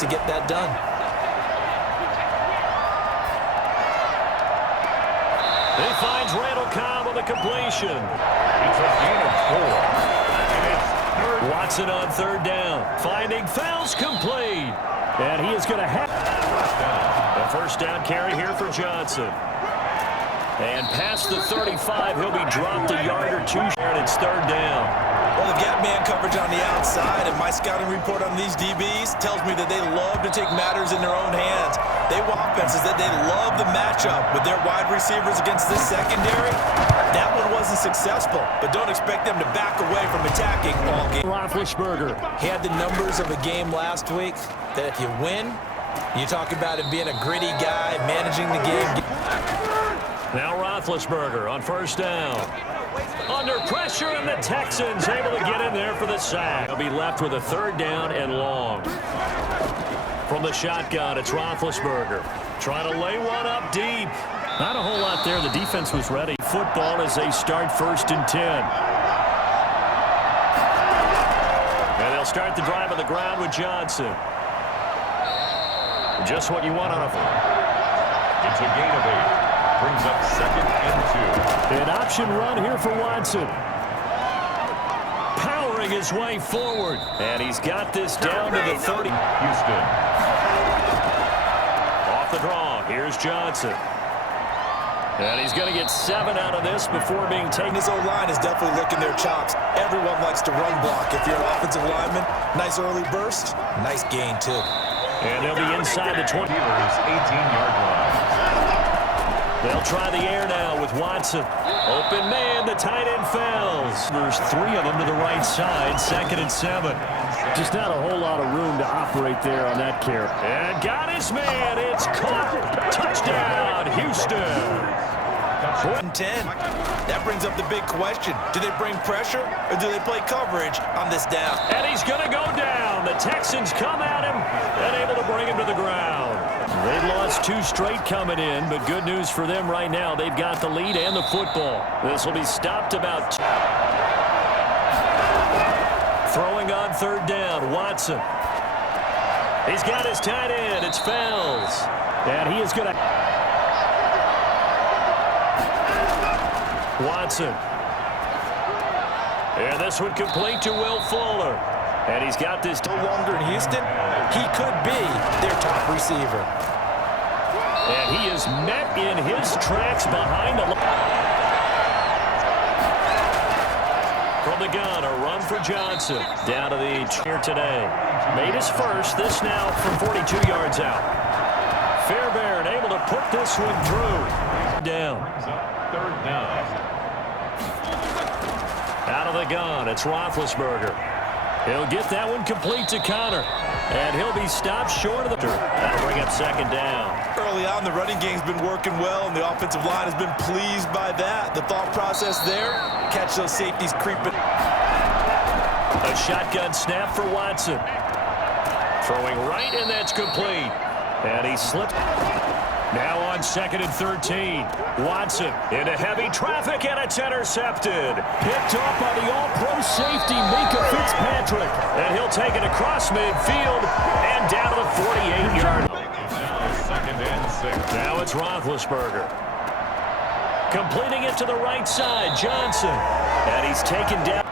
to get that done. He finds Randall Cobb on the completion. It's a gain of 4. And it's third. Watson on third down. Finding fouls complete. And he is going to have a first down carry here for Johnson. And past the 35, he'll be dropped a yard or two, and it's third down. Well, the gap man coverage on the outside, and my scouting report on these DBs tells me that they love to take matters in their own hands. They want offenses that they love the matchup with their wide receivers against this secondary. That one wasn't successful, but don't expect them to back away from attacking all game. Roethlisberger. He had the numbers of a game last week that if you win, you talk about him being a gritty guy, managing the game. Now Roethlisberger on first down. Under pressure, and the Texans able to get in there for the sack. He'll be left with a third down and long. From the shotgun, it's Roethlisberger. Trying to lay one up deep. Not a whole lot there. The defense was ready. Football as they start first and 10. And they'll start the drive on the ground with Johnson. Just what you want on a... It's a gain of 8. Brings up second and 2. An option run here for Watson. Powering his way forward. And he's got this down to the 30. Houston. Off the draw. Here's Johnson. And he's going to get 7 out of this before being taken. His O-line is definitely licking their chops. Everyone likes to run block. If you're an offensive lineman, nice early burst, nice gain too. And they'll be inside the 20. 18-yard line. They'll try the air now with Watson. Open man, the tight end fails. There's 3 of them to the right side, second and 7. Just not a whole lot of room to operate there on that carry. And got his man, it's caught. Touchdown, Houston. 4th and 10. That brings up the big question. Do they bring pressure or do they play coverage on this down? And he's going to go down. The Texans come at him and able to bring him to the ground. They've lost 2 straight coming in, but good news for them right now. They've got the lead and the football. This will be stopped about... Throwing on third down, Watson. He's got his tight end. It's Fells. And he is going to... Watson. And this one complete to Will Fuller. And he's got this No longer in Houston. He could be their top receiver. And he is met in his tracks behind the line. From the gun, a run for Johnson. Down to the chair today. Made his first. This now from 42 yards out. Fairbairn able to put this one through. Down. Third down. Out of the gun, it's Roethlisberger. He'll get that one complete to Connor. And he'll be stopped short of the... That'll bring up second down. Early on, the running game's been working well, and the offensive line has been pleased by that. The thought process there, catch those safeties creeping. A shotgun snap for Watson. Throwing right, and that's complete. And he slipped. Now on second and 13. Watson into heavy traffic, and it's intercepted. Picked off by the all-pro safety, Mika Fitzpatrick. And he'll take it across midfield and down to the 48-yard line. Second and 6. Now it's Roethlisberger. Completing it to the right side, Johnson. And he's taken down.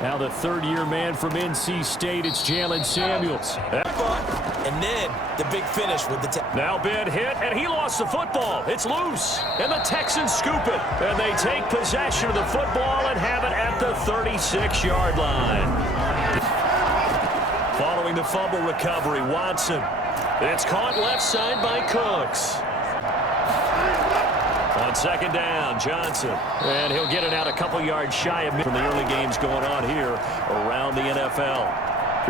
Now the third-year man from NC State, it's Jalen Samuels. And then the big finish with the... Now Ben hit, and he lost the football. It's loose, and the Texans scoop it. And they take possession of the football and have it at the 36-yard line. Following the fumble recovery, Watson. It's caught left side by Cooks. On second down, Johnson. And he'll get it out a couple yards shy of from the early games going on here around the NFL.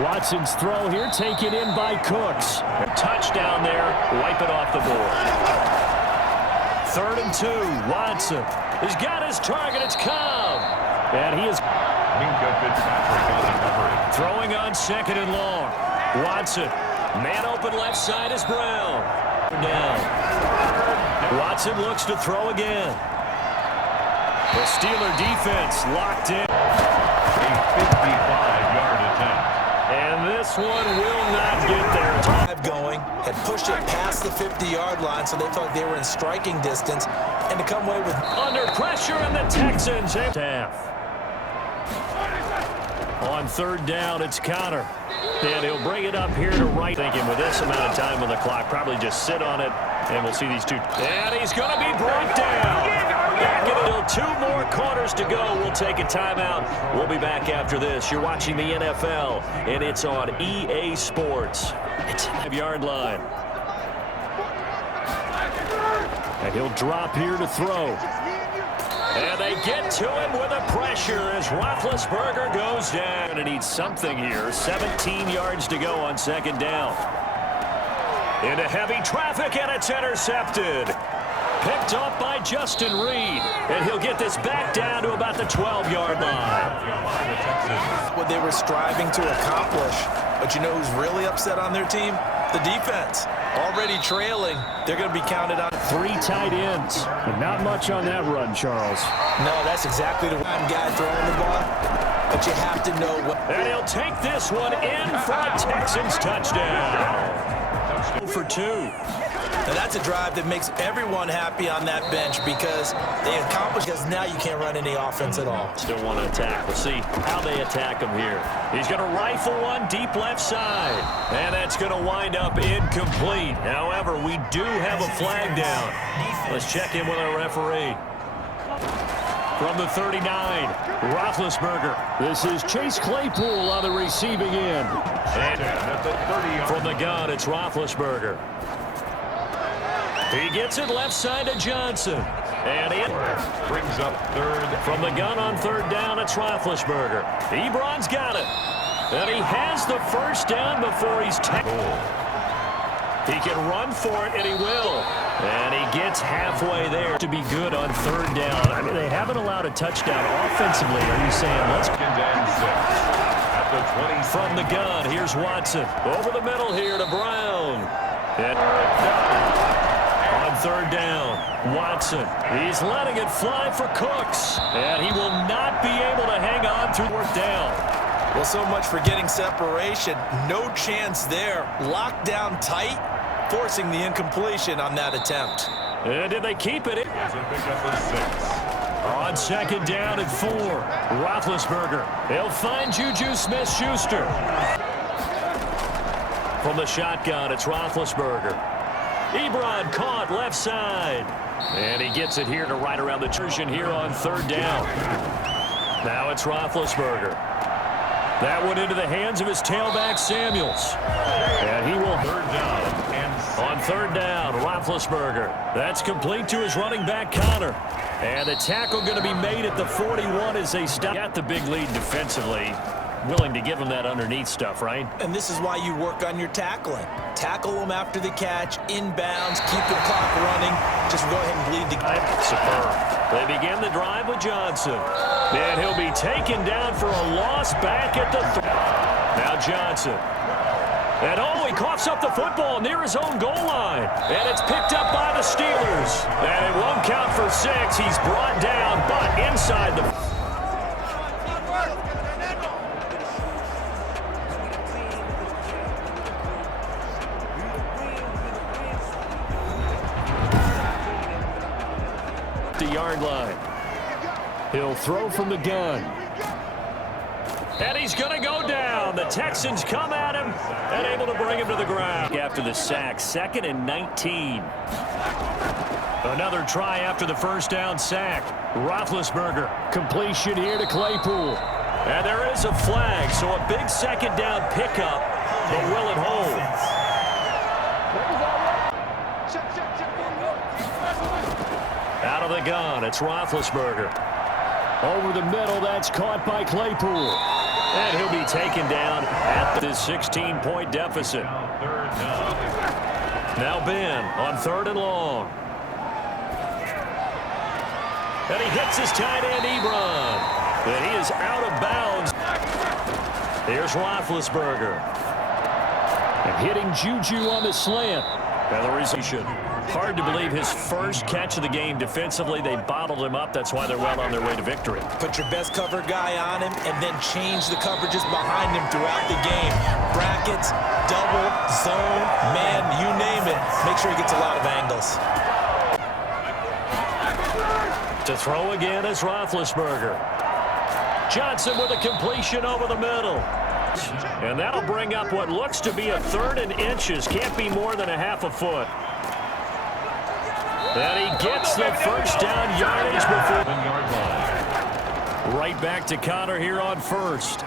Watson's throw here taken in by Cooks. Touchdown there. Wipe it off the board. 3rd and 2. Watson has got his target. It's Cobb. And he is Mika Fitzpatrick on the coverage. throwing on second and long. Watson. Man open left side is Brown. Down. Watson looks to throw again. The Steeler defense locked in. A 55-yard attempt. And this This one will not get there. Going, had pushed it past the 50-yard line, so they felt like they were in striking distance, and to come away with under pressure, and the Texans half. On third down, it's Connor. And he'll bring it up here to right. Thinking with this amount of time on the clock, probably just sit on it, and we'll see these two. And he's going to be brought down. Back until 2 more quarters to go. We'll take a timeout. We'll be back after this. You're watching the NFL, and it's on EA Sports. It's 5-yard line. And he'll drop here to throw. And they get to him with a pressure as Roethlisberger goes down. And needs something here. 17 yards to go on second down. Into heavy traffic, and it's intercepted. Picked up by Justin Reed. And he'll get this back down to about the 12-yard line. what they were striving to accomplish. But you know who's really upset on their team? The defense. Already trailing. They're going to be counted on. 3 tight ends. But not much on that run, Charles. No, that's exactly the one guy throwing the ball. But you have to know what. And he'll take this one in for a Texans touchdown. 2 for 2. And that's a drive that makes everyone happy on that bench because they accomplished. Because now you can't run any offense at all. Still want to attack. We'll see how they attack him here. He's going to rifle one deep left side. And that's going to wind up incomplete. However, we do have a flag down. Let's check in with our referee. From the 39, Roethlisberger. This is Chase Claypool on the receiving end. And from the gun, it's Roethlisberger. He gets it left side to Johnson. And it brings up third. From the gun on third down, it's Roethlisberger. Ebron's got it. And he has the first down before he's tackled. He can run for it, and he will. And he gets halfway there to be good on third down. I mean, they haven't allowed a touchdown offensively. Are you saying let's Second and 6 at the 20. from the gun? Here's Watson. Over the middle here to Brown. And on third down, Watson. He's letting it fly for Cooks. And he will not be able to hang on through fourth down. Well, so much for getting separation. No chance there. Locked down tight, forcing the incompletion on that attempt. And did they keep it? It's a pickup of 6. On second down at 4, Roethlisberger. He'll find Juju Smith-Schuster. From the shotgun, it's Roethlisberger. Ebron caught left side. And he gets it here to right around the version here on third down. Now it's Roethlisberger. That one into the hands of his tailback, Samuels. And he will Third down and 6. on third down, Roethlisberger. That's complete to his running back, Connor. And the tackle going to be made at the 41 as they stop. Got the big lead defensively. Willing to give him that underneath stuff, right? And this is why you work on your tackling. Tackle them after the catch, inbounds, keep the clock running. Just go ahead and bleed the guy. Superb. They begin the drive with Johnson. And he'll be taken down for a loss back at the now Johnson. And he coughs up the football near his own goal line. And it's picked up by the Steelers. And it won't count for 6. He's brought down, but inside the... yard line. He'll throw from the gun. And he's going to go down. The Texans come at him and able to bring him to the ground. After the sack, 2nd and 19. Another try after the first down sack. Roethlisberger, completion here to Claypool. And there is a flag, so a big second down pickup, but will it hold? Out of the gun, it's Roethlisberger. Over the middle, that's caught by Claypool. And he'll be taken down at this 16-point deficit. Third down. Now Ben on third and long. And he hits his tight end, Ebron. And he is out of bounds. Here's Roethlisberger. And hitting Juju on the slant. And the reception. Hard to believe his first catch of the game defensively. They bottled him up. That's why they're well on their way to victory. Put your best cover guy on him and then change the coverages behind him throughout the game. Bracket pockets, double, zone, man, you name it. Make sure he gets a lot of angles. To throw again is Roethlisberger. Johnson with a completion over the middle. And that'll bring up what looks to be a 3rd and inches. Can't be more than a half a foot. And he gets the first down yardage before. Right back to Connor here on first.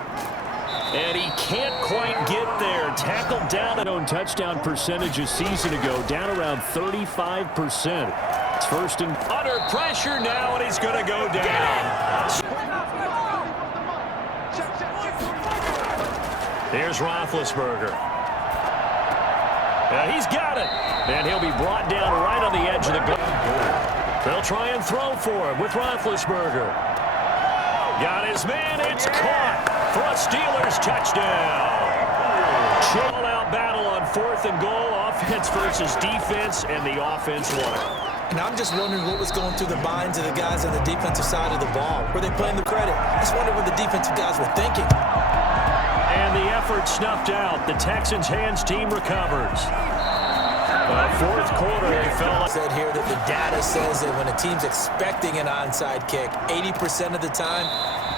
And he can't quite get there. Tackled down at own touchdown percentage a season ago, down around 35%. It's first and under pressure now, and he's going to go down. Here's Roethlisberger. He's got it. And he'll be brought down right on the edge of the goal. They'll try and throw for him with Roethlisberger. Got his man. It's caught for a Steelers touchdown. All-out battle on 4th and goal. Offense versus defense, and the offense won it. And I'm just wondering what was going through the minds of the guys on the defensive side of the ball. Were they playing the credit? I just wonder what the defensive guys were thinking. And the effort snuffed out. The Texans' hands team recovers. 4th quarter, they fell. Said here that the data says that when a team's expecting an onside kick, 80% of the time,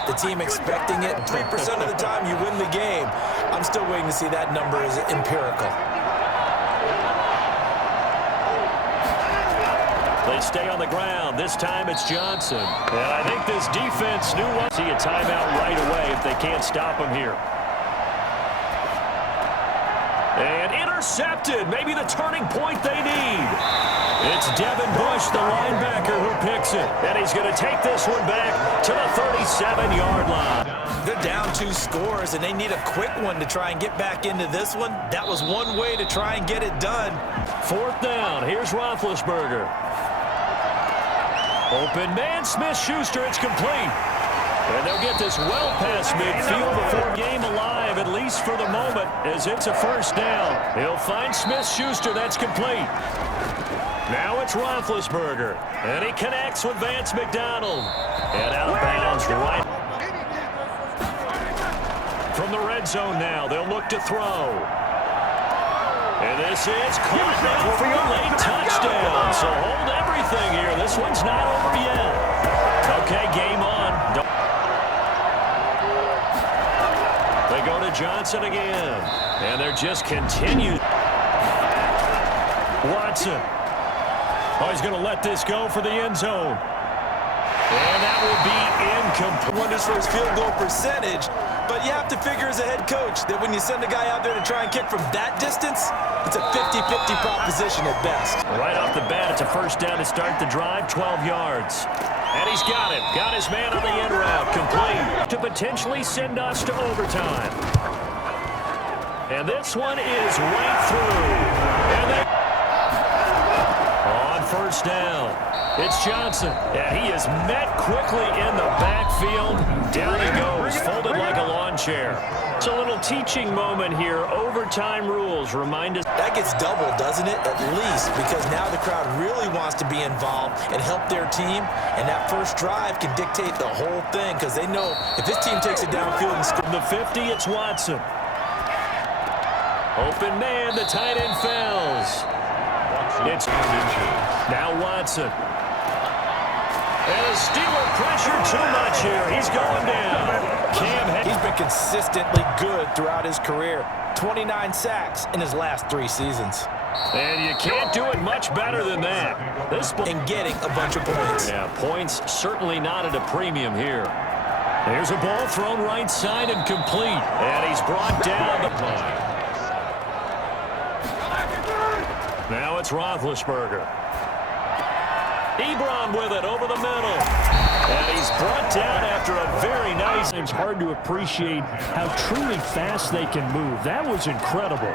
the team expecting it, 3% of the time, you win the game. I'm still waiting to see that number is empirical. They stay on the ground. This time it's Johnson. And I think this defense knew what. See a timeout right away if they can't stop him here. And intercepted. Maybe the turning point they need. It's Devin Bush, the linebacker, who picks it. And he's going to take this one back to the 37-yard line. They're down 2 scores, and they need a quick one to try and get back into this one. That was one way to try and get it done. 4th down. Here's Roethlisberger. Open man, Smith-Schuster. It's complete. And they'll get this well past midfield before game alive, at least for the moment, as it's a first down. He'll find Smith-Schuster. That's complete. Now it's Roethlisberger. And he connects with Vance McDonald. And out of bounds right. From the red zone now, they'll look to throw. And this is caught now for a late touchdown. So hold everything here. This one's not over yet. Okay, game on. They go to Johnson again. And they're just continued. Watson. Oh, he's going to let this go for the end zone. And that will be incomplete. Wonders for his field goal percentage. But you have to figure as a head coach that when you send a guy out there to try and kick from that distance, it's a 50-50 proposition at best. Right off the bat, it's a first down to start the drive, 12 yards. And he's got it. Got his man on the end route, complete to potentially send us to overtime. And this one is right through. And they on first down. It's Johnson, and he is met quickly in the backfield. Down he goes, folded like a lawn chair. It's a little teaching moment here. Overtime rules remind us. That gets doubled, doesn't it? At least, because now the crowd really wants to be involved and help their team, and that first drive can dictate the whole thing, because they know if this team takes it downfield and scores. The 50, it's Watson. Open man, the tight end fails. It's now Watson. And a Steeler pressure too much here. He's going down. He's been consistently good throughout his career. 29 sacks in his last 3 seasons. And you can't do it much better than that. And getting a bunch of points. Yeah, points certainly not at a premium here. There's a ball thrown right side and complete. And he's brought down the punt. Now it's Roethlisberger. Ebron with it over the middle. And he's brought down after a very nice. It's hard to appreciate how truly fast they can move. That was incredible.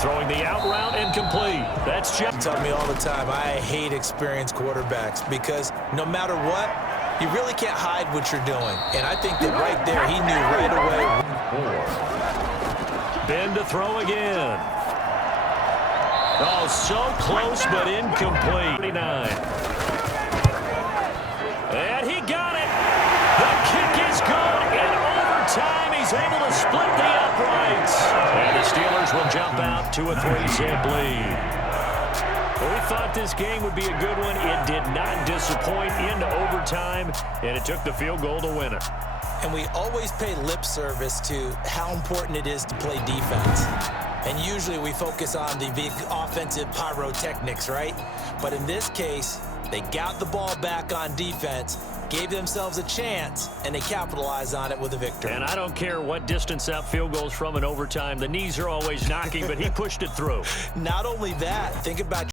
Throwing the out route incomplete. That's Jeff. You tell me all the time, I hate experienced quarterbacks because no matter what, you really can't hide what you're doing. And I think that right there, he knew right away. Ben to throw again. Oh, so close, but incomplete. 39. And he got it. The kick is good. In overtime, he's able to split the uprights. And the Texans will jump out to a 3-zip lead. Well, we thought this game would be a good one. It did not disappoint into overtime, and it took the field goal to win it. And we always pay lip service to how important it is to play defense. And usually we focus on the big offensive pyrotechnics, right? But in this case, they got the ball back on defense, gave themselves a chance, and they capitalized on it with a victory. And I don't care what distance that field goes from in overtime. The knees are always knocking, but he pushed it through. Not only that, think about